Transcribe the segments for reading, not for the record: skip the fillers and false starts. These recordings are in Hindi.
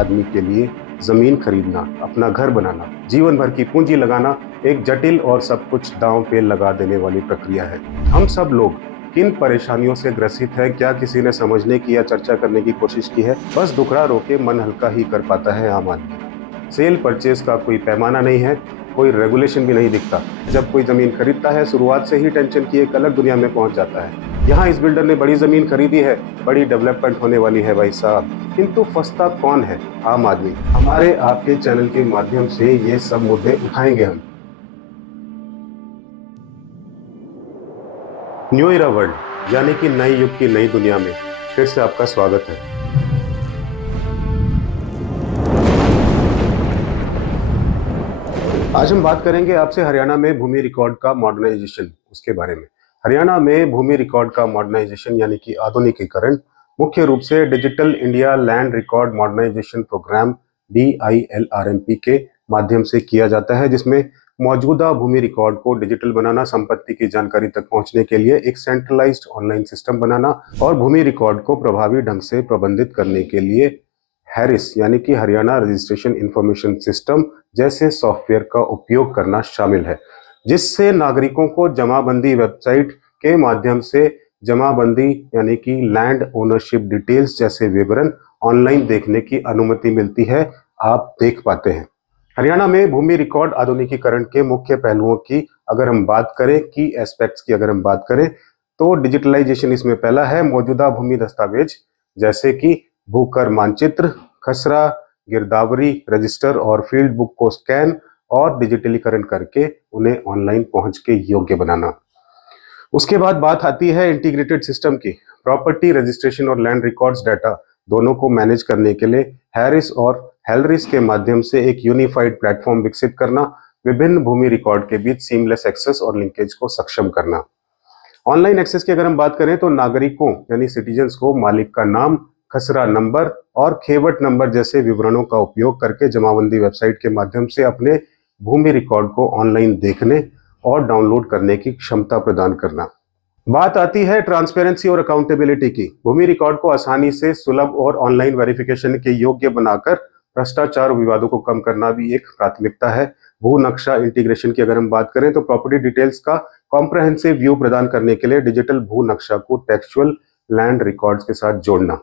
आदमी के लिए जमीन खरीदना, अपना घर बनाना, जीवन भर की पूंजी लगाना एक जटिल और सब कुछ दांव पे लगा देने वाली प्रक्रिया है। हम सब लोग किन परेशानियों से ग्रसित है, क्या किसी ने समझने की या चर्चा करने की कोशिश की है? बस दुखड़ा रोके मन हल्का ही कर पाता है आम आदमी। सेल परचेज का कोई पैमाना नहीं है, कोई रेगुलेशन भी नहीं दिखता। जब कोई जमीन खरीदता है, शुरुआत से ही टेंशन की एक अलग दुनिया में पहुंच जाता है। यहाँ इस बिल्डर ने बड़ी जमीन खरीदी है, बड़ी डेवलपमेंट होने वाली है भाई साहब। किंतु फंसता कौन है? आम आदमी। हमारे आपके चैनल के माध्यम से ये सब मुद्दे उठाएंगे हम। न्यू इरा वर्ल्ड यानी कि नए युग की नई दुनिया में फिर से आपका स्वागत है। आज हम बात करेंगे आपसे हरियाणा में भूमि रिकॉर्ड का मॉडर्नाइजेशन, उसके बारे में। हरियाणा में भूमि रिकॉर्ड का मॉडर्नाइजेशन यानी कि आधुनिकीकरण मुख्य रूप से digital India land record modernisation programme DILRMP के माध्यम से किया जाता है, जिसमें मौजूदा भूमि रिकॉर्ड को डिजिटल बनाना, संपत्ति की जानकारी तक पहुंचने के लिए एक सेंट्रलाइज्ड ऑनलाइन सिस्टम बनाना और भूमि रिकॉर्ड को प्रभावी ढंग से प्रबंधित करने के लिए हैरिस यानी कि हरियाणा रजिस्ट्रेशन इंफॉर्मेशन सिस्टम जैसे सॉफ्टवेयर का उपयोग करना शामिल है, जिससे नागरिकों को जमाबंदी वेबसाइट के माध्यम से जमाबंदी यानी कि लैंड ओनरशिप डिटेल्स जैसे विवरण ऑनलाइन देखने की अनुमति मिलती है। आप देख पाते हैं। हरियाणा में भूमि रिकॉर्ड आधुनिकीकरण के मुख्य पहलुओं की अगर हम बात करें, की एस्पेक्ट्स की अगर हम बात करें, तो डिजिटलाइजेशन इसमें पहला है। मौजूदा भूमि दस्तावेज जैसे कि भूकर मानचित्र, खसरा, गिरदावरी, रजिस्टर और फील्ड बुक को स्कैन और डिजिटलीकरण करके उन्हें ऑनलाइन पहुंच के योग्य बनाना। उसके बाद बात आती है इंटीग्रेटेड सिस्टम की। प्रॉपर्टी रजिस्ट्रेशन और लैंड रिकॉर्ड्स डाटा दोनों को मैनेज करने के लिए हैरिस और हेलरिस के माध्यम से एक यूनिफाइड प्लेटफॉर्म विकसित करना, विभिन्न भूमि रिकॉर्ड के बीच सीमलेस एक्सेस और लिंकेज को सक्षम करना। ऑनलाइन एक्सेस की अगर हम बात करें तो नागरिकों यानी सिटीजन्स को मालिक का नाम, खसरा नंबर और खेवट नंबर जैसे विवरणों का उपयोग करके जमाबंदी वेबसाइट के माध्यम से अपने भूमि रिकॉर्ड को ऑनलाइन देखने और डाउनलोड करने की क्षमता प्रदान करना। बात आती है ट्रांसपेरेंसी और अकाउंटेबिलिटी की। भूमि रिकॉर्ड को आसानी से सुलभ और ऑनलाइन वेरिफिकेशन के योग्य बनाकर भ्रष्टाचार विवादों को कम करना भी एक प्राथमिकता है। भू नक्शा इंटीग्रेशन की अगर हम बात करें तो प्रॉपर्टी डिटेल्स का कॉम्प्रहेंसिव व्यू प्रदान करने के लिए डिजिटल भू नक्शा को टेक्सचुअल लैंड रिकॉर्ड्स के साथ जोड़ना।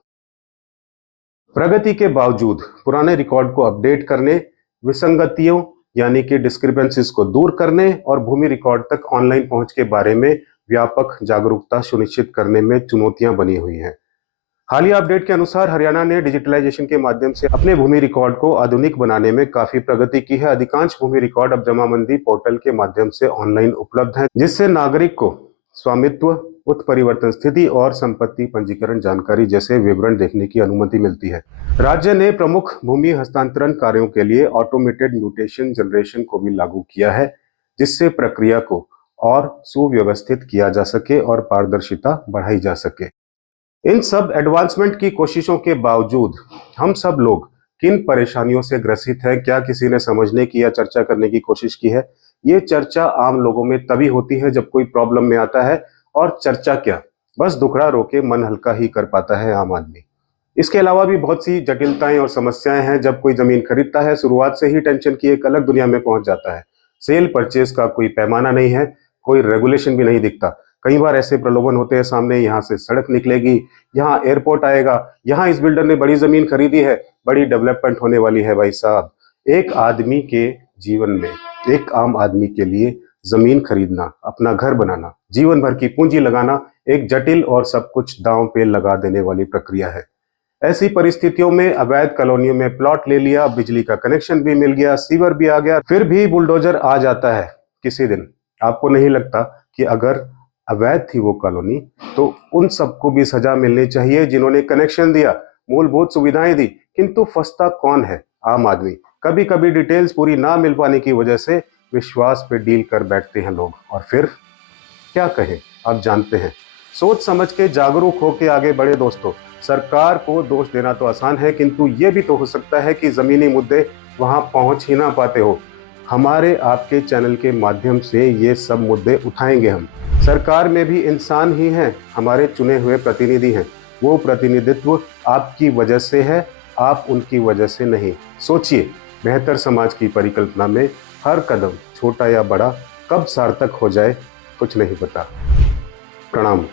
प्रगति के बावजूद पुराने रिकॉर्ड को अपडेट करने, विसंगतियों यानी कि डिस्क्रिपेंसीज को दूर करने और भूमि रिकॉर्ड तक ऑनलाइन पहुंच के बारे में व्यापक जागरूकता सुनिश्चित करने में चुनौतियां बनी हुई हैं। हालिया अपडेट के अनुसार हरियाणा ने डिजिटलाइजेशन के माध्यम से अपने भूमि रिकॉर्ड को आधुनिक बनाने में काफी प्रगति की है। अधिकांश भूमि रिकॉर्ड अब जमाबंदी पोर्टल के माध्यम से ऑनलाइन उपलब्ध है, जिससे नागरिक को स्वामित्व, उत्परिवर्तन स्थिति और संपत्ति पंजीकरण जानकारी जैसे विवरण देखने की अनुमति मिलती है। राज्य ने प्रमुख भूमि हस्तांतरण कार्यों के लिए ऑटोमेटेड म्यूटेशन जनरेशन को भी लागू किया है, जिससे प्रक्रिया को और सुव्यवस्थित किया जा सके और पारदर्शिता बढ़ाई जा सके। इन सब एडवांसमेंट की कोशिशों के बावजूद हम सब लोग किन परेशानियों से ग्रसित है, क्या किसी ने समझने की या चर्चा करने की कोशिश की है? ये चर्चा आम लोगों में तभी होती है जब कोई प्रॉब्लम में आता है, और चर्चा क्या, बस दुखड़ा रोके मन हल्का ही कर पाता है आम आदमी। इसके अलावा भी बहुत सी जटिलताएं और समस्याएं हैं। जब कोई जमीन खरीदता है, शुरुआत से ही टेंशन की एक अलग दुनिया में पहुंच जाता है। सेल परचेज का कोई पैमाना नहीं है, कोई रेगुलेशन भी नहीं दिखता। कई बार ऐसे प्रलोभन होते हैं सामने, यहाँ से सड़क निकलेगी, यहाँ एयरपोर्ट आएगा, यहाँ इस बिल्डर ने बड़ी जमीन खरीदी है, बड़ी डेवलपमेंट होने वाली है भाई साहब। एक आदमी के जीवन में, एक आम आदमी के लिए जमीन खरीदना, अपना घर बनाना, जीवन भर की पूंजी लगाना एक जटिल और सब कुछ दांव पे लगा देने वाली प्रक्रिया है। ऐसी परिस्थितियों में अवैध कॉलोनियों में प्लॉट ले लिया, बिजली का कनेक्शन भी मिल गया, सीवर भी आ गया, फिर भी बुलडोजर आ जाता है किसी दिन। आपको नहीं लगता कि अगर अवैध थी वो कॉलोनी तो उन सबको भी सजा मिलनी चाहिए जिन्होंने कनेक्शन दिया, मूलभूत सुविधाएं दी? किंतु फंसता कौन है? आम आदमी। कभी कभी डिटेल्स पूरी ना मिल पाने की वजह से विश्वास पे डील कर बैठते हैं लोग, और फिर क्या कहें, आप जानते हैं। सोच समझ के जागरूक होकर आगे बढ़े दोस्तों। सरकार को दोष देना तो आसान है, किंतु ये भी तो हो सकता है कि जमीनी मुद्दे वहां पहुंच ही ना पाते हो। हमारे आपके चैनल के माध्यम से ये सब मुद्दे उठाएंगे हम। सरकार में भी इंसान ही हैं, हमारे चुने हुए प्रतिनिधि हैं। वो प्रतिनिधित्व आपकी वजह से है, आप उनकी वजह से नहीं। सोचिए, बेहतर समाज की परिकल्पना में हर कदम, छोटा या बड़ा, कब सार्थक हो जाए कुछ नहीं पता। प्रणाम।